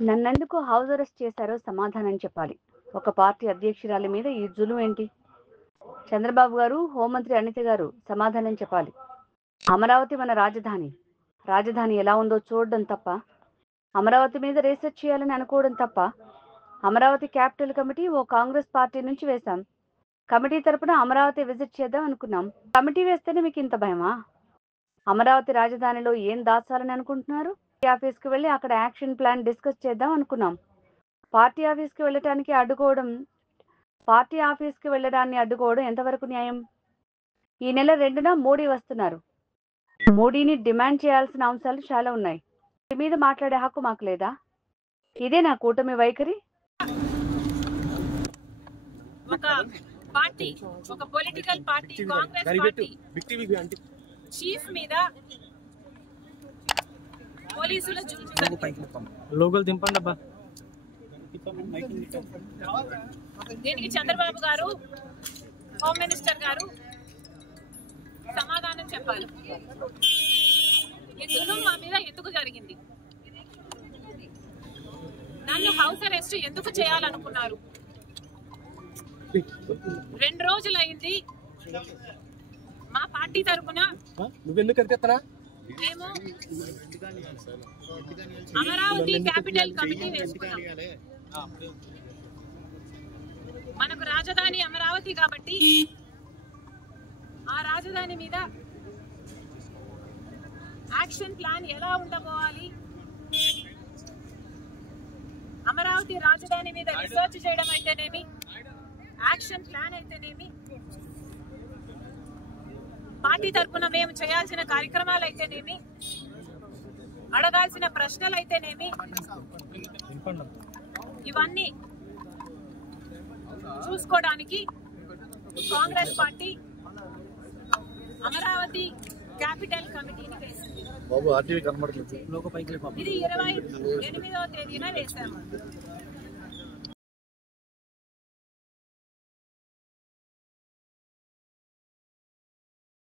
నన్నెందుకు house arrest చేశారో సమాధానం చెప్పాలి. ఒక పార్టీ అధ్యక్షురాలి మీద ఈ జులుం ఏంటి? చంద్రబాబు గారు, హోంమంత్రి అనిత గారు సమాధానం చెప్పాలి. అమరావతి మన రాజధాని. రాజధాని ఎలా ఉందో చూడడం తప్ప, అమరావతి మీద రీసెర్చ్ చేయాలని అనుకోవడం తప్ప. అమరావతి క్యాపిటల్ కమిటీ ఓ కాంగ్రెస్ పార్టీ నుంచి వేశాం. కమిటీ తరపున అమరావతి విజిట్ చేద్దాం అనుకున్నాం. కమిటీ వేస్తేనే మీకు ఇంత భయమా? అమరావతి రాజధానిలో ఏం దాచాలని అనుకుంటున్నారు? ఆఫీస్కి వెళ్ళి అక్కడ యాక్షన్ ప్లాన్ డిస్కస్ చేద్దాం అనుకున్నాం. పార్టీ ఆఫీస్కి వెళ్ళడాన్ని అడ్డుకోవడం ఎంతవరకు న్యాయం? ఈ నెల 2న మోడీ వస్తున్నారు. మోడీని డిమాండ్ చేయాల్సిన అంశాలు చాలా ఉన్నాయి. దీని మీద మాట్లాడే హక్కు మాకు లేదా? ఇదే నా కూటమి వైఖరి. ఒక political party Congress party chief మీద పోలీసుల లోకల్ దింపండి అబ్బా. దీనికి చంద్రబాబు గారు, హోమ్ మినిస్టర్ గారు సమాధానం చెప్పాలి. ఈ జులుం మా మీద ఎందుకు జరిగింది? నన్ను హౌస్ అరెస్ట్ ఎందుకు చేయాలనుకున్నారు? 2 రోజులైంది మా పార్టీ తరఫున మేము అమరావతి క్యాపిటల్ కమిటీ వేసుకున్నాం. మనకు రాజధాని అమరావతి కాబట్టి ఆ రాజధాని మీద యాక్షన్ ప్లాన్ ఎలా ఉండబోవాలి, అమరావతి రాజధాని మీద రీసెర్చ్ చేయడం అయితేనేమి, యాక్షన్ ప్లాన్ అయితేనేమి, పార్టీ తరఫున మేము చేయాల్సిన కార్యక్రమాలు అయితేనేమి, అడగాల్సిన ప్రశ్నలు అయితేనేమి, ఇవన్నీ చూసుకోవడానికి కాంగ్రెస్ పార్టీ అమరావతి క్యాపిటల్ కమిటీని వేసింది. ఇది 28వ తేదీన వేశాము.